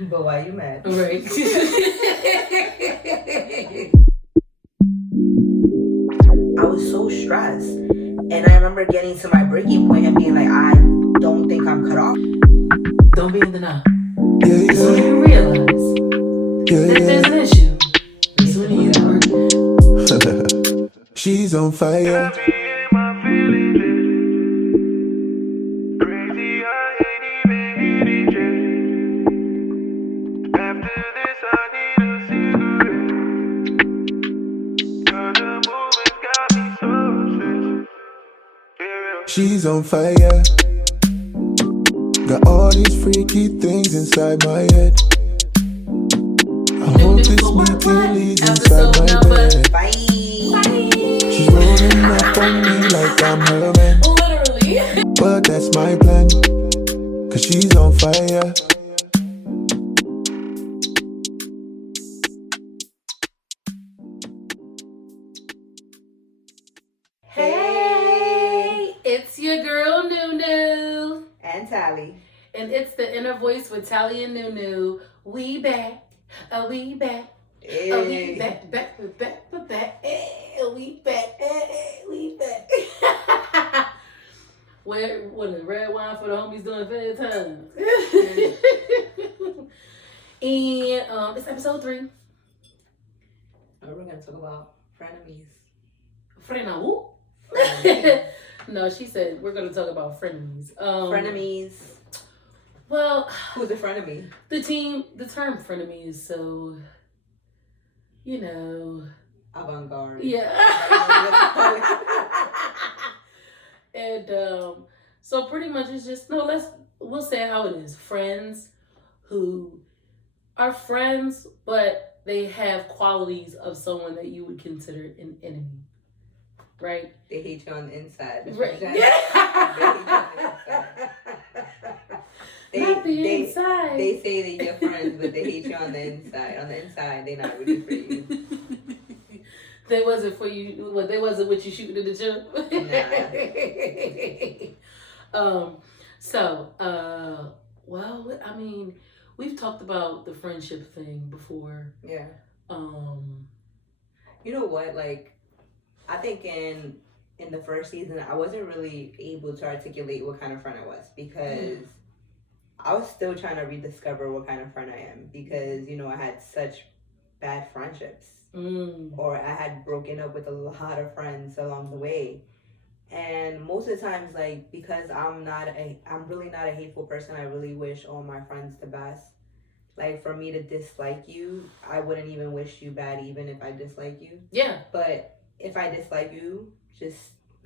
But why you mad? Right. I was so stressed. And I remember getting to my breaking point and being like, I don't think I'm cut off. Don't be in denial. As soon as you realize that there's an issue, as soon as you work. She's on fire. She's on fire. Got all these freaky things inside my head. I hope this meeting leads inside my bed. Bye. She's rolling up on me like I'm her man. Literally. But that's my plan, cause she's on fire. Hey, it's your girl Nunu. And Tally. And it's the Inner Voice with Tally and Nunu. We back. We back. Hey. We back. Hey, we back. Hey, we back. What is red wine for the homies doing fair time? And it's episode 3. We're going to talk about frenemies. Frena. No, she said we're going to talk about frenemies. Frenemies. Well, Who's a frenemy? the term frenemies, so, you know. Avant-garde. Yeah. And so pretty much it's just, we'll say how it is. Friends who are friends, but they have qualities of someone that you would consider an enemy. Right? They hate you on the inside. Right. Not the inside. They say that you're friends, but they hate you on the inside. On the inside, they're not really for you. They wasn't for you. Well, they wasn't what you shooting in the gym. Nah. Well, I mean, we've talked about the friendship thing before. Yeah. You know what? Like, I think in the first season, I wasn't really able to articulate what kind of friend I was because I was still trying to rediscover what kind of friend I am because, you know, I had such bad friendships or I had broken up with a lot of friends along the way. And most of the times, like, because I'm really not a hateful person, I really wish all my friends the best. Like, for me to dislike you, I wouldn't even wish you bad even if I dislike you. Yeah. But if I dislike you,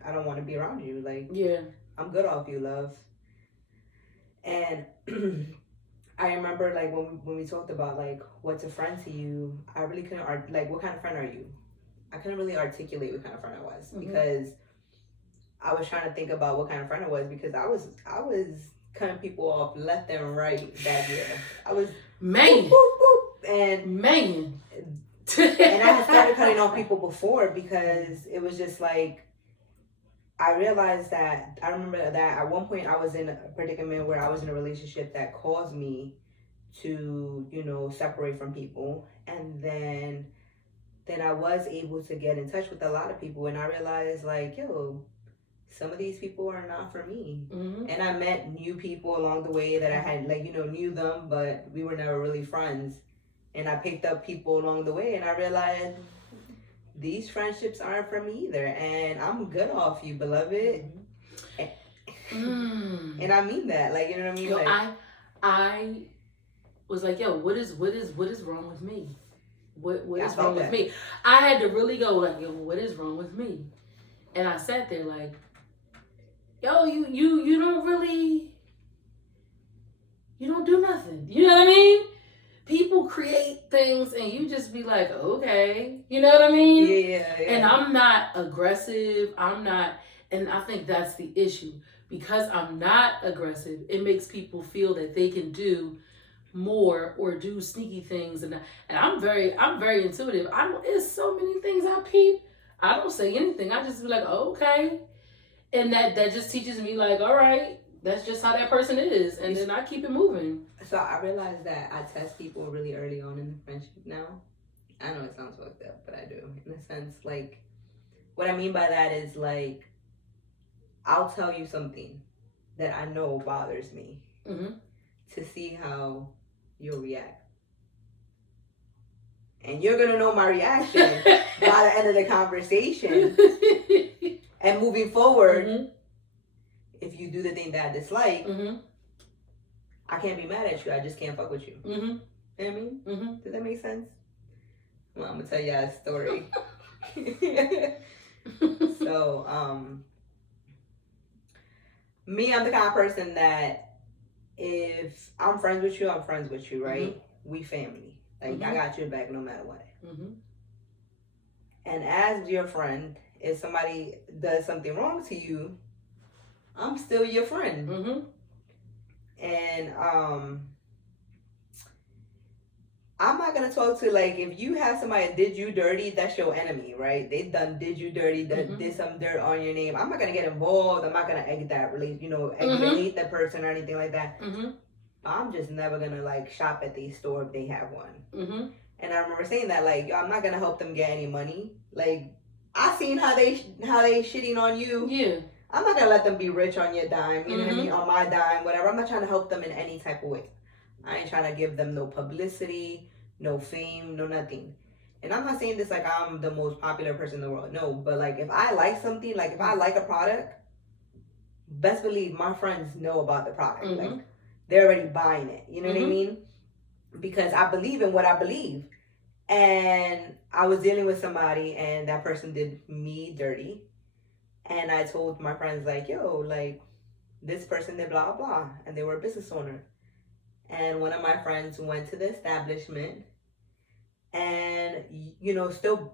I don't want to be around you. Like, yeah, I'm good off you, love. And I remember, like, when we talked about, like, what's a friend to you, I really couldn't, like, what kind of friend are you? I couldn't really articulate what kind of friend I was because I was trying to think about what kind of friend I was because I was cutting people off left and right that year. I was man, boop, boop, boop, and man. And I had started cutting off people before because it was just like, I realized that, I remember that at one point I was in a predicament where I was in a relationship that caused me to, you know, separate from people. And then I was able to get in touch with a lot of people and I realized like, yo, some of these people are not for me. And I met new people along the way that I had, like, you know, knew them, but we were never really friends. And I picked up people along the way and I realized these friendships aren't for me either. And I'm good off you, beloved. And I mean that. Like, you know what I mean? Yo, like, I was like, yo, what is wrong with me? What is wrong with me? I had to really go like, yo, what is wrong with me? And I sat there like, yo, you don't really, you don't do nothing. You know what I mean? People create things and you just be like, okay. You know what I mean? Yeah. And I'm not aggressive. And I think that's the issue. Because I'm not aggressive, it makes people feel that they can do more or do sneaky things. And I'm very intuitive. It's so many things I peep. I don't say anything. I just be like, oh, okay. And that just teaches me like, all right, that's just how that person is. And then I keep it moving. So I realized that I test people really early on in the friendship now. I know it sounds fucked up, but I do. In a sense, like, what I mean by that is, like, I'll tell you something that I know bothers me to see how you'll react. And you're going to know my reaction by the end of the conversation. And moving forward, if you do the thing that I dislike, I can't be mad at you. I just can't fuck with you. You know what I mean? Does that make sense? Well, I'm going to tell you a story. So, me, I'm the kind of person that if I'm friends with you, I'm friends with you, right? We family. Like, I got your back no matter what. And as your friend, if somebody does something wrong to you, I'm still your friend. And I'm not gonna talk to, like, if you have somebody that did you dirty, that's your enemy, right? They did you dirty, did some dirt on your name. I'm not gonna get involved. I'm not gonna egg that hate that person or anything like that. I'm just never gonna, like, shop at the store if they have one. And I remember saying that, like, yo, I'm not gonna help them get any money. Like, I seen how they shitting on you. Yeah. I'm not gonna let them be rich on your dime. You know what I mean? On my dime, whatever. I'm not trying to help them in any type of way. I ain't trying to give them no publicity, no fame, no nothing. And I'm not saying this like I'm the most popular person in the world. No, but, like, if I like something, like, if I like a product, best believe my friends know about the product. Like, they're already buying it. You know what I mean? Because I believe in what I believe. And I was dealing with somebody, and that person did me dirty. And I told my friends, like, yo, like, this person did blah, blah. And they were a business owner. And one of my friends went to the establishment and, you know, still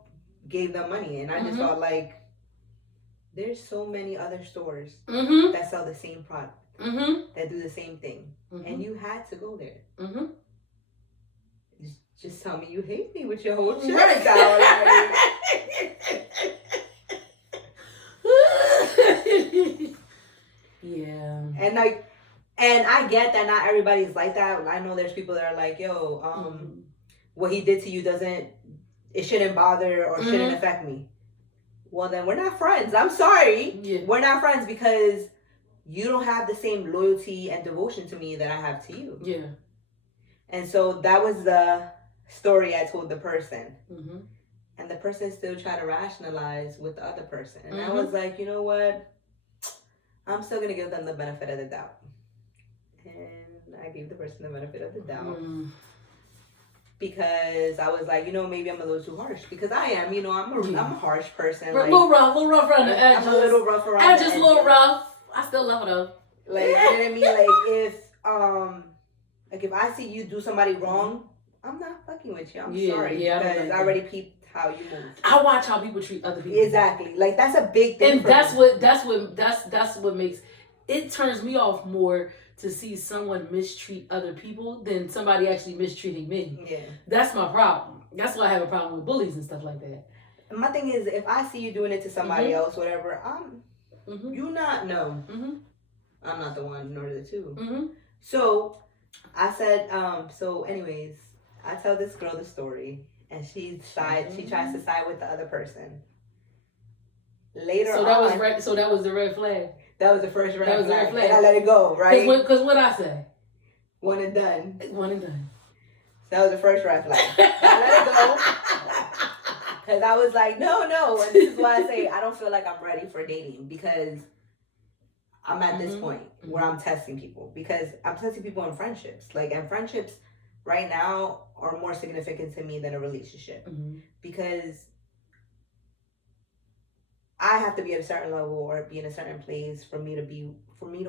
gave them money. And I just felt like there's so many other stores that sell the same product, that do the same thing. And you had to go there. Just tell me you hate me with your whole chest out. Yeah. And, like, and I get that not everybody's like that. I know there's people that are like, yo, what he did to you it shouldn't bother or shouldn't affect me. Well, then we're not friends. I'm sorry. Yeah. We're not friends because you don't have the same loyalty and devotion to me that I have to you. Yeah. And so that was the story I told the person. And the person still tried to rationalize with the other person. And I was like, you know what? I'm still going to give them the benefit of the doubt. And I gave the person the benefit of the doubt. Because I was like, you know, maybe I'm a little too harsh. Because I am, you know, I'm a harsh person. Like, a little rough around the edges. I'm a little rough around the edges. Just a little rough. I still love it though. Like, you know what I mean? Like, if I see you do somebody wrong, I'm not fucking with you. I'm sorry. Yeah, because I already peeped how you move. I watch how people treat other people. Exactly. Like, that's a big thing. And that's what makes it turns me off more to see someone mistreat other people than somebody actually mistreating me. Yeah. That's my problem. That's why I have a problem with bullies and stuff like that. And my thing is, if I see you doing it to somebody else, whatever, you not know. I'm not the one, nor the two. So I said, so anyways, I tell this girl the story, and she tries to side with the other person. Later on, that was the red flag. That was the first red flag. And I let it go, right? Because what I say? One and done. One and done. So that was the first red flag. I let it go. Because I was like, no. And this is why I say I don't feel like I'm ready for dating. Because I'm at this point where I'm testing people. Because I'm testing people in friendships. Like, and friendships right now are more significant to me than a relationship. Because I have to be at a certain level or be in a certain place for me to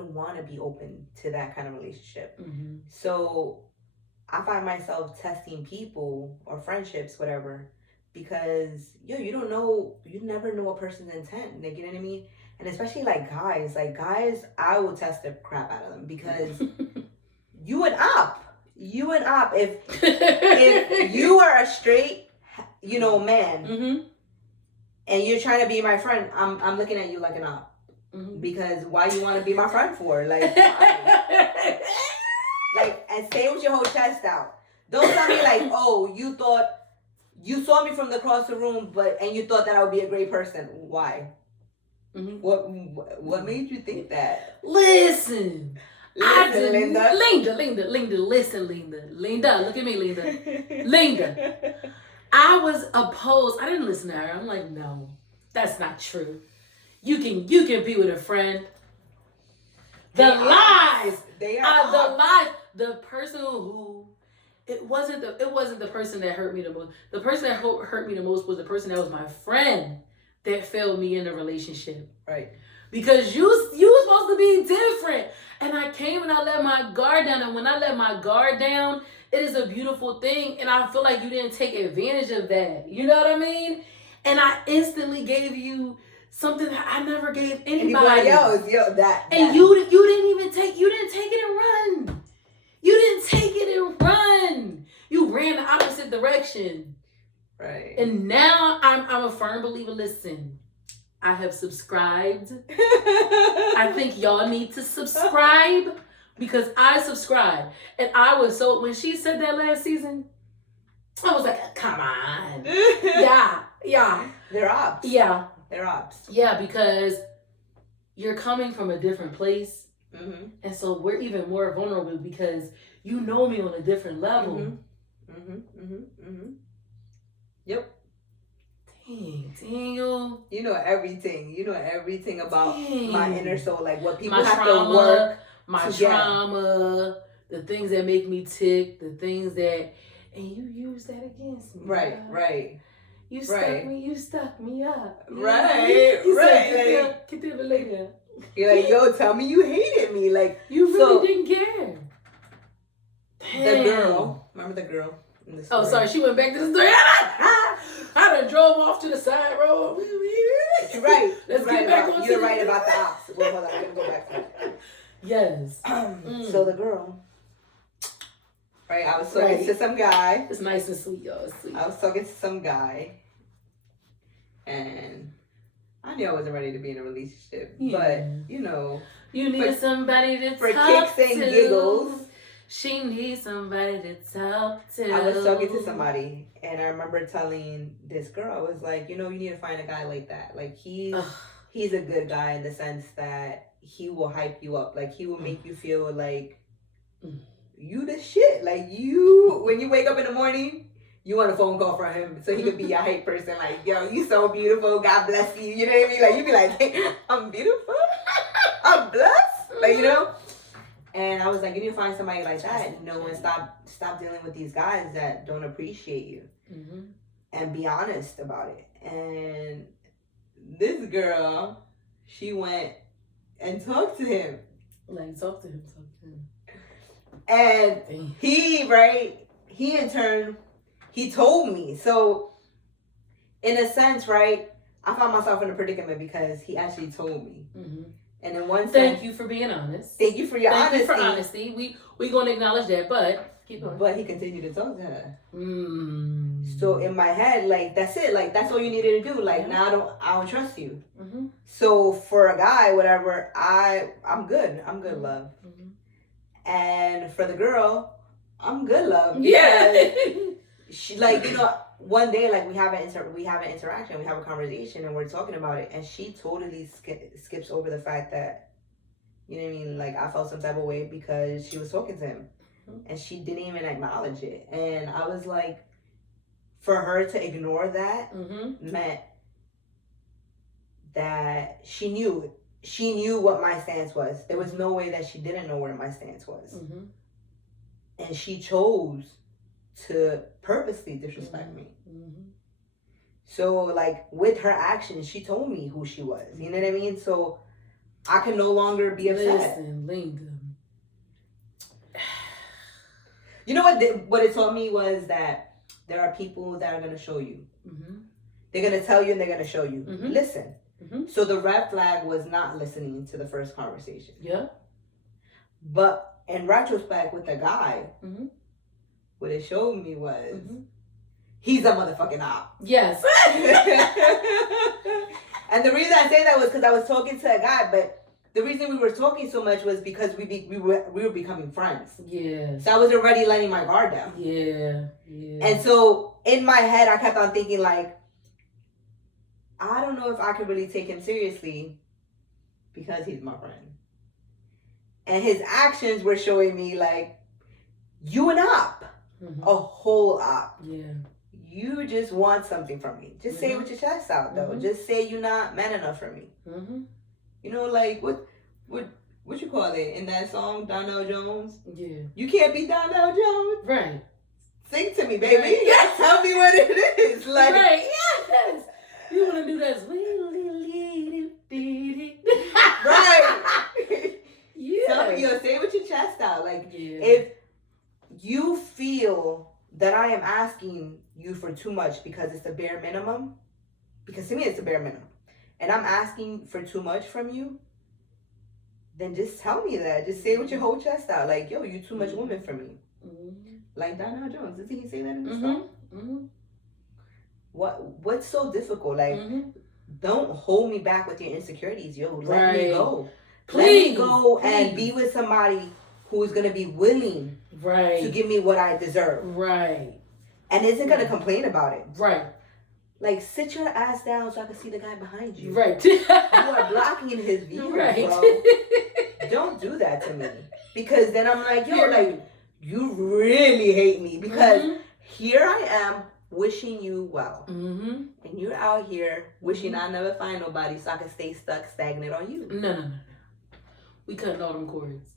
want to be open to that kind of relationship. So I find myself testing people or friendships, whatever, because you never know a person's intent. Like, you know what I mean? And especially like guys, I will test the crap out of them because you and up. If you are a straight, man. And you're trying to be my friend, I'm looking at you like an op. Because why you want to be my friend for? Like, why? Like, and say it with your whole chest out. Don't tell me like, oh, you saw me from across the room, and you thought that I would be a great person. Why? Mm-hmm. What made you think that? Listen, Linda. Listen, Linda, look at me, Linda. I was opposed. I didn't listen to her. I'm like, no, that's not true. You can be with a friend. The lies. They are the lies. The person who it wasn't the person that hurt me the most. The person that hurt me the most was the person that was my friend that failed me in the relationship. Right. Because you were supposed to be different. And I came and I let my guard down. And when I let my guard down, it is a beautiful thing. And I feel like you didn't take advantage of that. You know what I mean? And I instantly gave you something that I never gave anybody. And you didn't take it and run. You didn't take it and run. You ran the opposite direction. Right. And now I'm a firm believer. Listen, I have subscribed. I think y'all need to subscribe because I subscribe. And I was so, when she said that last season, I was like, come on. Yeah. They're ops. Yeah. They're ops. Yeah, because you're coming from a different place. Mm-hmm. And so we're even more vulnerable because you know me on a different level. Yep. Dang, you know everything. You know everything about my inner soul, like what people have trauma, to work. My trauma, the things that make me tick, the things that, and you use that against me. Right. You stuck me up. Right. Get there later. You're like, yo, tell me you hated me. Like, you really didn't care. The girl. Remember the girl in the story? Oh, sorry. She went back to the story. I done drove off to the side road. Right. Let's get back on. You're right about the ops. Well, hold on. I'm going to go back to that. Yes. So the girl. Right. I was talking to some guy. It's nice and sweet, y'all. It's sweet. I was talking to some guy. And I knew I wasn't ready to be in a relationship. Yeah. But, you know. You need somebody to for talk kicks and giggles. She needs somebody to talk to. I was talking to somebody, and I remember telling this girl, I was like, you need to find a guy like that. Like, he's a good guy in the sense that he will hype you up. Like, he will make you feel like you the shit. Like, when you wake up in the morning, you want a phone call from him so he could be your hype person. Like, yo, you so beautiful. God bless you. You know what I mean? Like, you be like, hey, I'm beautiful. I'm blessed. Like, And I was like, you need to find somebody like that, and stop dealing with these guys that don't appreciate you, and be honest about it. And this girl, she went and talked to him. Like, talk to him. And he in turn, he told me. So, in a sense, right, I found myself in a predicament because he actually told me. And in one sense, thank you for being honest. Thank you for your honesty. Thank you for honesty. We gonna acknowledge that, but keep going. But he continued to talk to her. So in my head, like, that's it. Like, that's all you needed to do. Like, now I don't trust you. So for a guy, whatever, I'm good. I'm good, love. And for the girl, I'm good, love. Yeah. She, like, one day, like, we have an interaction, we have a conversation, and we're talking about it, and she totally skips over the fact that, you know what I mean, like, I felt some type of way because she was talking to him, and she didn't even acknowledge it. And I was like, for her to ignore that meant that she knew what my stance was. There was no way that she didn't know where my stance was. And she chose to purposely disrespect me. So, like, with her actions, she told me who she was. You know what I mean? So, I can no longer be upset. Listen, Linda. You know what it taught me was that there are people that are going to show you. They're going to tell you and they're going to show you. Listen. So, the red flag was not listening to the first conversation. Yeah. But in retrospect, with the guy, what it showed me was he's a motherfucking op. Yes. And the reason I say that was because I was talking to a guy, but the reason we were talking so much was because we were becoming friends. Yeah. So I was already letting my guard down. Yeah. And so in my head, I kept on thinking like, I don't know if I could really take him seriously because he's my friend. And his actions were showing me like, you an op, a whole op. Yeah. You just want something from me. Just say it with your chest out, though. Just say you're not man enough for me. You know, like what you call it in that song, Donnell Jones? Yeah. You can't be Donnell Jones. Right. Sing to me, baby. Right. Yes. Tell me what it is. Like, right. Yes. You want to do that? Right. Yeah. Tell me, say it with your chest out. Like, if you feel that I am asking you for too much because it's the bare minimum, because to me it's the bare minimum, and I'm asking for too much from you, then just tell me that. Just say it with your whole chest out. Like, yo, you too much woman for me. Like Donnell Jones. Didn't he say that in the song? What's so difficult? Like, don't hold me back with your insecurities, yo. Let me go. Please. Let me go and be with somebody who is going to be willing to give me what I deserve. Right. And isn't going to complain about it. Right. Like, sit your ass down so I can see the guy behind you. Right. You are blocking his view, bro. Don't do that to me. Because then I'm like, yo, like, you really hate me. Because here I am wishing you well. And you're out here wishing I never find nobody so I can stay stuck, stagnant on you. No. We cutting all them cords.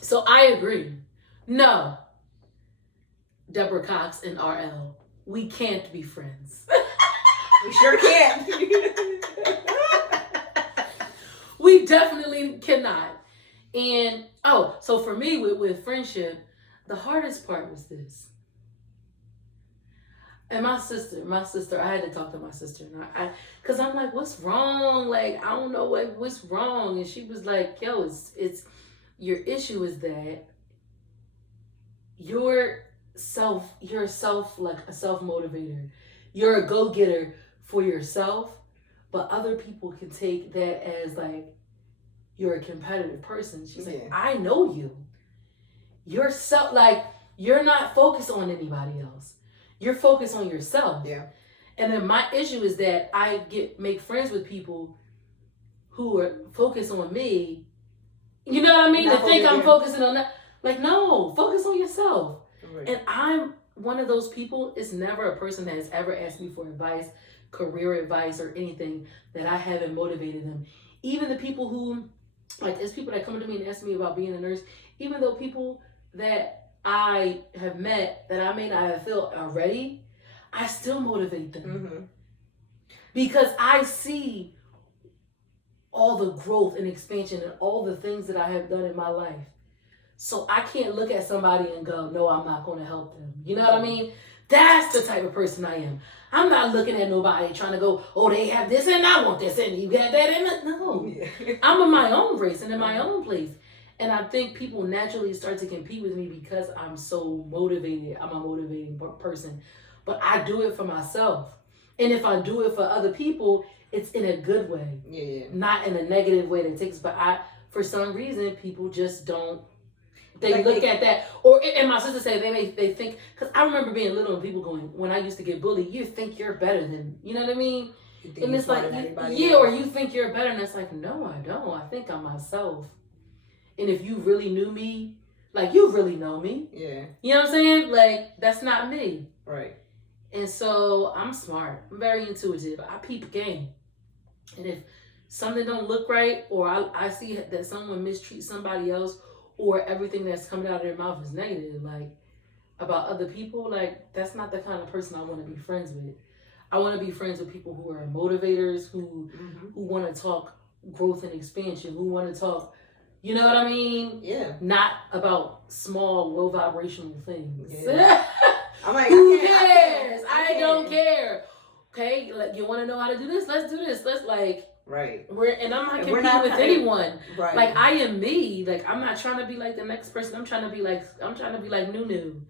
So I agree. No. Deborah Cox and RL, we can't be friends. We sure can't. We definitely cannot. And so for me with friendship, the hardest part was this. And my sister, I had to talk to my sister, and cause I'm like, what's wrong? Like, I don't know what's wrong. And she was like, yo, it's your issue is that you're like a self-motivator. You're a go-getter for yourself, but other people can take that as like, you're a competitive person. She's like, I know you. You're you're not focused on anybody else. You're focused on yourself. Yeah. And then my issue is that I make friends with people who are focused on me. You know what I mean? To think I'm focusing on that. Like, no, focus on yourself. Right. And I'm one of those people, it's never a person that has ever asked me for advice, career advice, or anything that I haven't motivated them. Even the people who, like, it's people that come to me and ask me about being a nurse, even though people that I have met that I may not have felt already, I still motivate them. Because I see all the growth and expansion and all the things that I have done in my life. So I can't look at somebody and go, no, I'm not going to help them. You know what I mean? That's the type of person I am. I'm not looking at nobody trying to go, oh, they have this and I want this and you got that and that. No. I'm in my own race and in my own place. And I think people naturally start to compete with me because I'm so motivated. I'm a motivating person. But I do it for myself. And if I do it for other people, it's in a good way. Yeah. Not in a negative way that takes, but for some reason, people just don't. They look at that. And my sister said they think, because I remember being little and people going, when I used to get bullied, you think you're better than, you know what I mean? And it's like, or you think you're better. And it's like, no, I don't. I think I'm myself. And if you really knew me, like, you really know me. Yeah. You know what I'm saying? Like, that's not me. Right. And so I'm smart. I'm very intuitive. I peep game. And if something don't look right, or I see that someone mistreats somebody else, or everything that's coming out of their mouth is negative, like, about other people, like, that's not the kind of person I want to be friends with. I want to be friends with people who are motivators, who want to talk growth and expansion, who want to talk, you know what I mean? Yeah. Not about small, low vibrational things. Yeah. I'm like, who cares? I don't care. Okay, like, you want to know how to do this? Let's do this. Let's like. Right. I'm not competing with anyone. Right. Like, I am me. Like, I'm not trying to be like the next person. I'm trying to be like Nunu.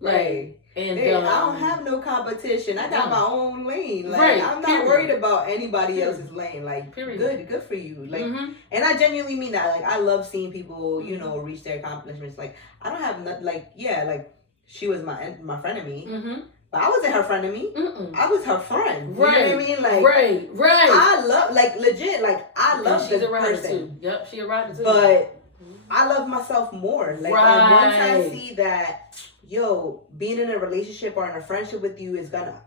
Right. And hey, I don't have no competition. I got my own lane. Like I'm not worried about anybody else's lane. Like good for you. Like and I genuinely mean that. Like I love seeing people, you know, reach their accomplishments. Like I don't have nothing like like she was my frenemy. But I wasn't her frenemy. I was her friend. You know what I mean? Like right. I love legit, like I love this person. Too. Yep, she a rider too. But I love myself more. Like and once I see that being in a relationship or in a friendship with you is gonna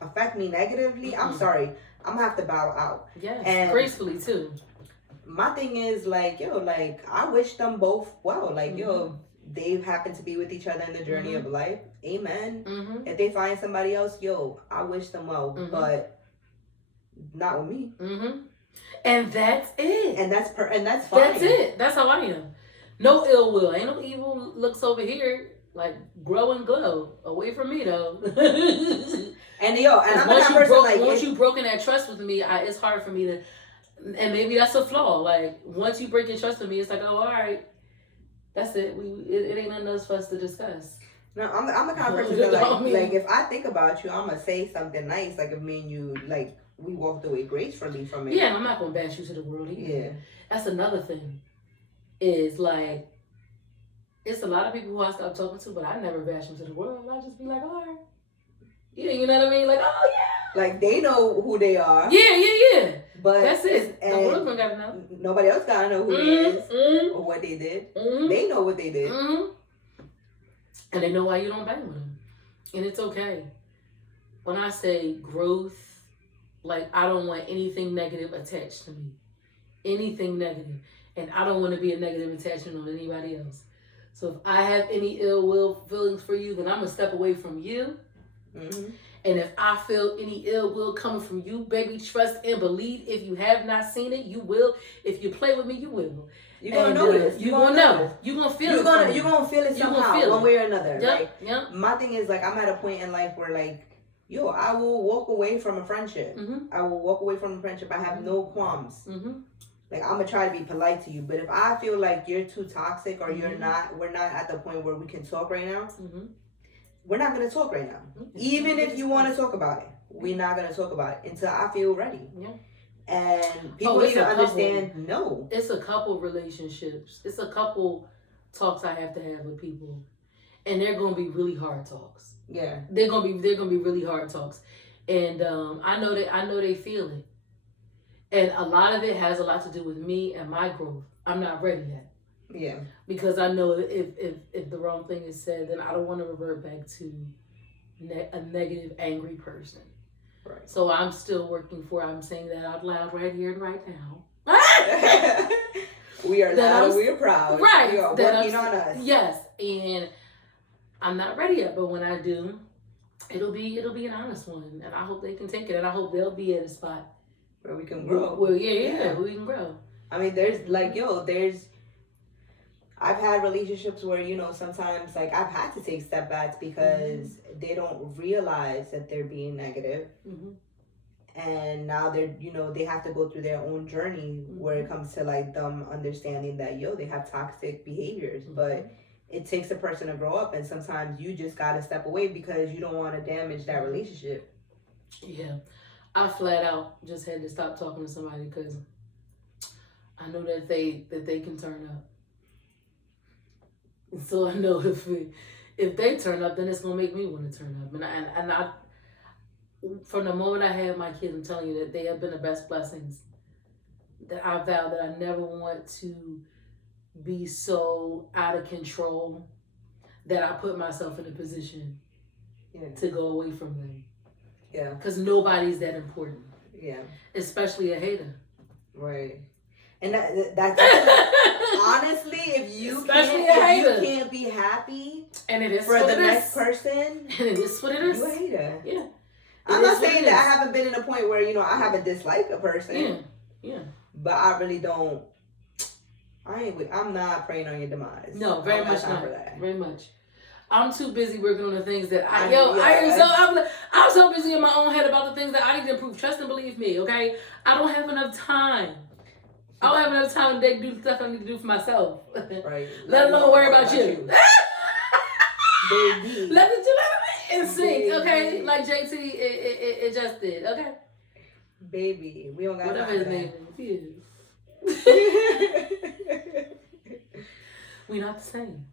affect me negatively, I'm sorry. I'm gonna have to bow out. Yes, and gracefully too. My thing is like, like I wish them both well. Like, they happen to be with each other in the journey of life. Amen. If they find somebody else, I wish them well. But not with me. And that's it. And that's fine. That's it. That's how I am. No ill will. Ain't no evil looks over here. Like grow and glow. Away from me though. And I'm once once you've broken that trust with me, it's hard for me to. And maybe that's a flaw. Like once you break your trust with me, it's like, oh, all right, that's it. It ain't nothing else for us to discuss. No, I'm the kind of person that like if I think about you, I'm gonna say something nice. Like if me and you like we walked away gracefully from it. Yeah, I'm not gonna bash you to the world either. Yeah, that's another thing. Is like. It's a lot of people who I stop talking to, but I never bash them to the world. I just be like, all right. Yeah, you know what I mean? Like, oh, yeah. Like, they know who they are. Yeah. But that's it. The world's gonna gotta know. Nobody else gotta know who they is or what they did. They know what they did. And they know why you don't bang with them. And it's okay. When I say growth, like, I don't want anything negative attached to me. Anything negative. And I don't want to be a negative attachment on anybody else. So if I have any ill will feelings for you, then I'm going to step away from you. And if I feel any ill will coming from you, baby, trust and believe. If you have not seen it, you will. If you play with me, you will. You're going to notice. You're going to know. You're going to feel it. You're going to feel it somehow, one way or another. Yep. My thing is, like, I'm at a point in life where, like, I will walk away from a friendship. I will walk away from a friendship. I have no qualms. Like, I'm going to try to be polite to you. But if I feel like you're too toxic or we're not at the point where we can talk right now, we're not going to talk right now. Even if you want to talk about it, we're not going to talk about it until I feel ready. Yeah. And people need to understand, no. It's a couple relationships. It's a couple talks I have to have with people. And they're going to be really hard talks. Yeah. They're going to be really hard talks. And I know they feel it. And a lot of it has a lot to do with me and my growth. I'm not ready yet. Yeah. Because I know if the wrong thing is said, then I don't want to revert back to a negative, angry person. Right. So I'm still working I'm saying that out loud right here and right now. We are loud and we are proud. Right. We are working on us. Yes. And I'm not ready yet, but when I do, it'll be an honest one. And I hope they can take it. And I hope they'll be at a spot where we can grow. Well, yeah, we can grow. I mean, I've had relationships where, sometimes, like, I've had to take step backs because they don't realize that they're being negative. And now they have to go through their own journey where it comes to, like, them understanding that, they have toxic behaviors. But it takes a person to grow up, and sometimes you just got to step away because you don't want to damage that relationship. Yeah. I flat out just had to stop talking to somebody because I know that they can turn up. And so I know if they turn up, then it's gonna make me want to turn up. And I from the moment I had my kids, I'm telling you that they have been the best blessings. That I vow that I never want to be so out of control that I put myself in a position to go away from them. Yeah. Because nobody's that important. Yeah. Especially a hater. Right. And that's honestly, if you can't be happy and it is for the next person, and it is what it is. You a hater. Yeah. I'm not saying that I haven't been in a point where, I haven't disliked a person. Yeah. But I really don't. I'm not praying on your demise. No, very much not. For that. Very much. I'm too busy working on the things that I'm so busy in my own head about the things that I need to improve. Trust and believe me, okay? I don't have enough time. I don't have enough time to do the stuff I need to do for myself. Right. Let alone worry about you. Baby. Let the two in sync, okay? Like JT it just did, okay? Baby, we don't got whatever his name is. We not the same.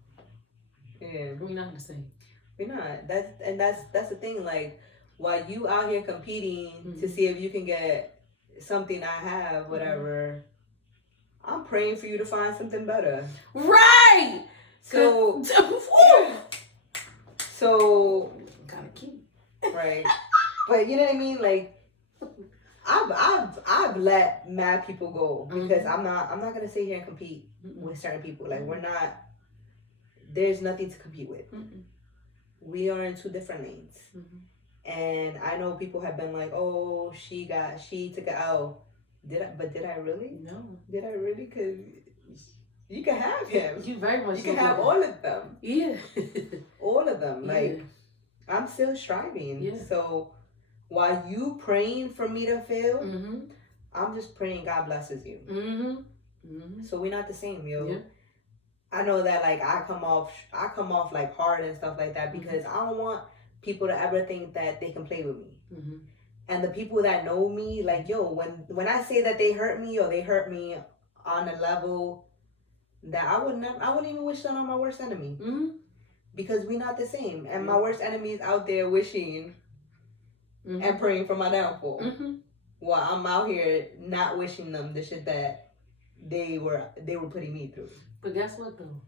Yeah, we not the same. We're not. That's the thing. Like, while you out here competing to see if you can get something I have, whatever, I'm praying for you to find something better. Right. So kind of cute. Right. But you know what I mean? Like, I've let mad people go because I'm not gonna sit here and compete with certain people. Like, we're not. There's nothing to compete with. We are in two different lanes, and I know people have been like, "Oh, she took it out." Did I really? No. Did I really? Because you can have him. You very much. You can have all of them. Yeah. All of them. Like, I'm still striving. Yeah. So while you praying for me to fail, I'm just praying God blesses you. So we're not the same, yo. Yeah. I know that, like, I come off like hard and stuff like that because I don't want people to ever think that they can play with me. And the people that know me, like, yo, when I say that they hurt me or they hurt me on a level that I wouldn't even wish that on my worst enemy. Because we're not the same. And my worst enemy is out there wishing and praying for my downfall. While I'm out here not wishing them the shit that they were putting me through. But guess what though?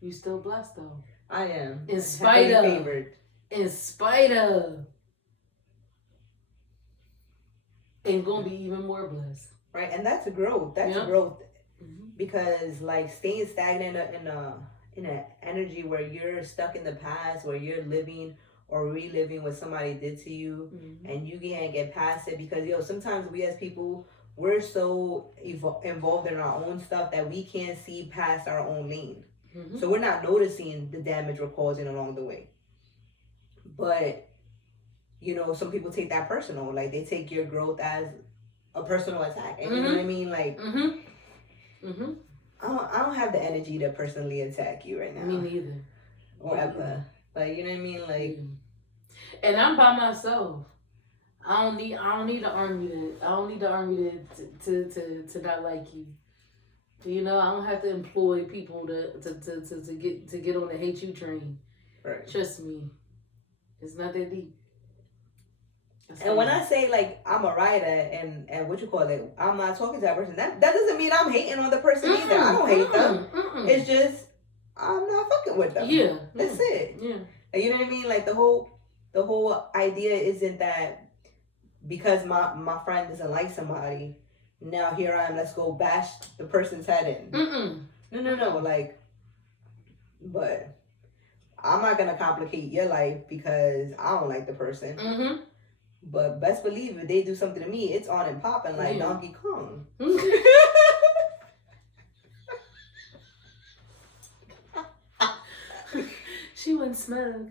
You still blessed though. I am. In spite of. Favored. In spite of. And gonna be even more blessed. Right, and that's a growth. That's a growth. Because, like, staying stagnant in an energy where you're stuck in the past, where you're living or reliving what somebody did to you, and you can't get past it because, yo, sometimes we as people, we're so involved in our own stuff that we can't see past our own lane. So we're not noticing the damage we're causing along the way. But, you know, some people take that personal. Like, they take your growth as a personal attack. And you know what I mean? Like, I don't have the energy to personally attack you right now. Me neither. Or ever. Like, you know what I mean? Like, and I'm by myself. I don't need the army to not like you. You know, I don't have to employ people to get on the hate you train. Right. Trust me. It's not that deep. And when I say, like, I'm a writer and what you call it, I'm not talking to that person, that doesn't mean I'm hating on the person either. I don't hate them. It's just I'm not fucking with them. Yeah. That's it. Yeah. And you know what I mean? Like, the whole idea isn't that because my friend doesn't like somebody, now here I am, let's go bash the person's head in. No. Like, but I'm not gonna complicate your life because I don't like the person. But best believe if they do something to me, it's on and popping like Donkey Kong. She went smug.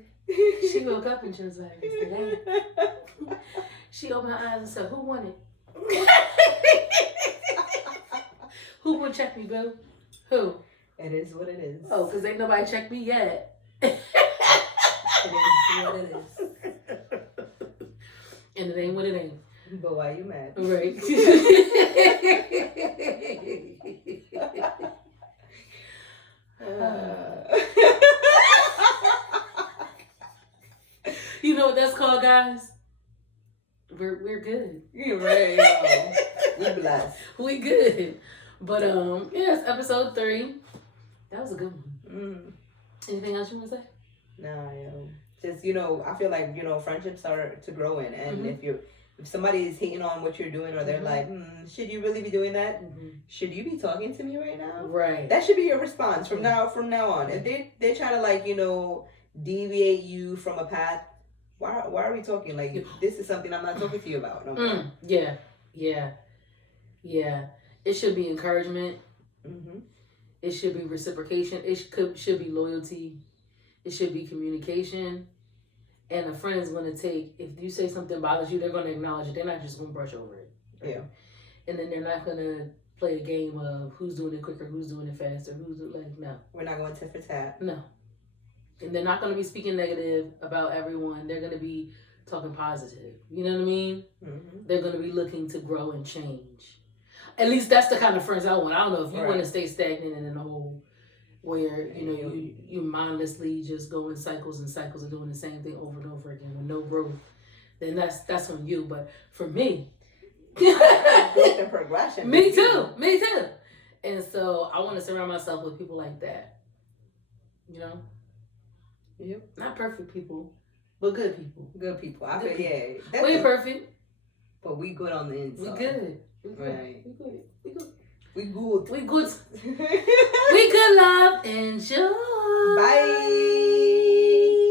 She woke up and she was like, "It's today." She opened her eyes and said, "Who won it?" Who will check me, boo? Who? It is what it is. Oh, because ain't nobody checked me yet. It is what it is. And it ain't what it ain't. But why you mad? Right. You know what that's called, guys? We're good. You're right. We blessed. We good. But yes, episode 3. That was a good one. Anything else you want to say? Nah, just, you know, I feel like, you know, friendships are to grow in, and if somebody is hating on what you're doing, or they're like, should you really be doing that? Should you be talking to me right now? Right. That should be your response from now on. If they're trying to, like, you know, deviate you from a path, why are we talking? Like, this is something I'm not talking to you about. No Yeah. It should be encouragement. It should be reciprocation. It should be loyalty. It should be communication. And a friend's going to take, if you say something bothers you, they're going to acknowledge it. They're not just going to brush over it. Right? Yeah. And then they're not going to play a game of who's doing it quicker, who's doing it faster, no. We're not going tit for tat. No. And they're not going to be speaking negative about everyone. They're going to be talking positive. You know what I mean? Mm-hmm. They're going to be looking to grow and change. At least that's the kind of friends I want. I don't know if you want to stay stagnant and in a hole where, you mindlessly just go in cycles and cycles and doing the same thing over and over again with no growth. Then that's on you. But for me, growth and progression. Me too. And so I want to surround myself with people like that. You know? Yep. Not perfect people, but good people. Good people. I feel, yeah. We ain't perfect. But we good on the inside. We good. Right. We good. We good. We good. We good, love and joy. Bye.